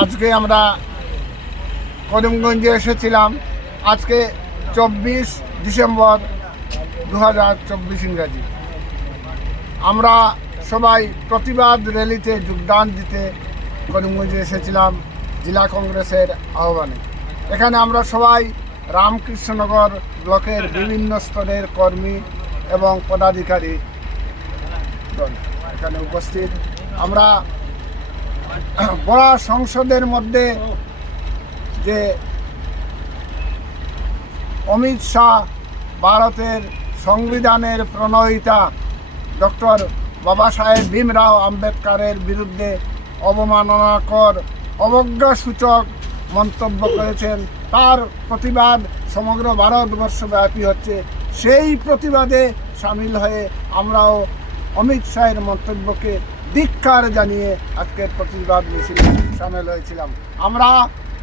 আজকে আমরা করিমগঞ্জে এসেছিলাম। আজকে 24 ডিসেম্বর 2024 ইংরাজি। আমরা সবাই প্রতিবাদ র্যালিতে যোগদান দিতে করিমগঞ্জে এসেছিলাম জেলা কংগ্রেসের আহ্বানে। এখানে আমরা সবাই রামকৃষ্ণনগর ব্লকের বিভিন্ন স্তরের কর্মী এবং পদাধিকারী এখানে উপস্থিত। আমরা বড় সংসদের মধ্যে যে অমিত শাহ ভারতের সংবিধানের প্রণয়িতা ডক্টর বাবা সাহেব ভীমরাও আম্বেদকরের বিরুদ্ধে অবমাননাকর অবজ্ঞাসূচক মন্তব্য করেছেন, তার প্রতিবাদ সমগ্র ভারতবর্ষব্যাপী হচ্ছে। সেই প্রতিবাদে সামিল হয়ে আমরাও অমিত শাহের মন্তব্যকে ধিক্কার জানিয়ে আজকের প্রতিবাদ মিছিলে সামিল হয়েছিলাম। আমরা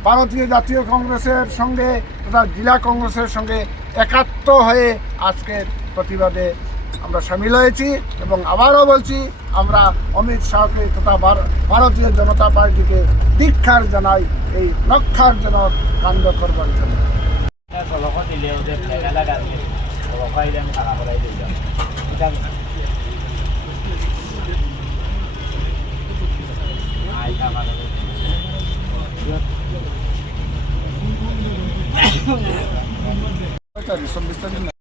ভারতীয় জাতীয় কংগ্রেসের সঙ্গে তথা জেলা কংগ্রেসের সঙ্গে একাত্ম হয়ে আজকের প্রতিবাদে আমরা সামিল হয়েছি এবং আবারও বলছি, আমরা অমিত শাহকে তথা ভারতীয় জনতা পার্টিকে ধিক্কার জানাই এই লক্ষারজনক কাণ্ড করবার জন্য।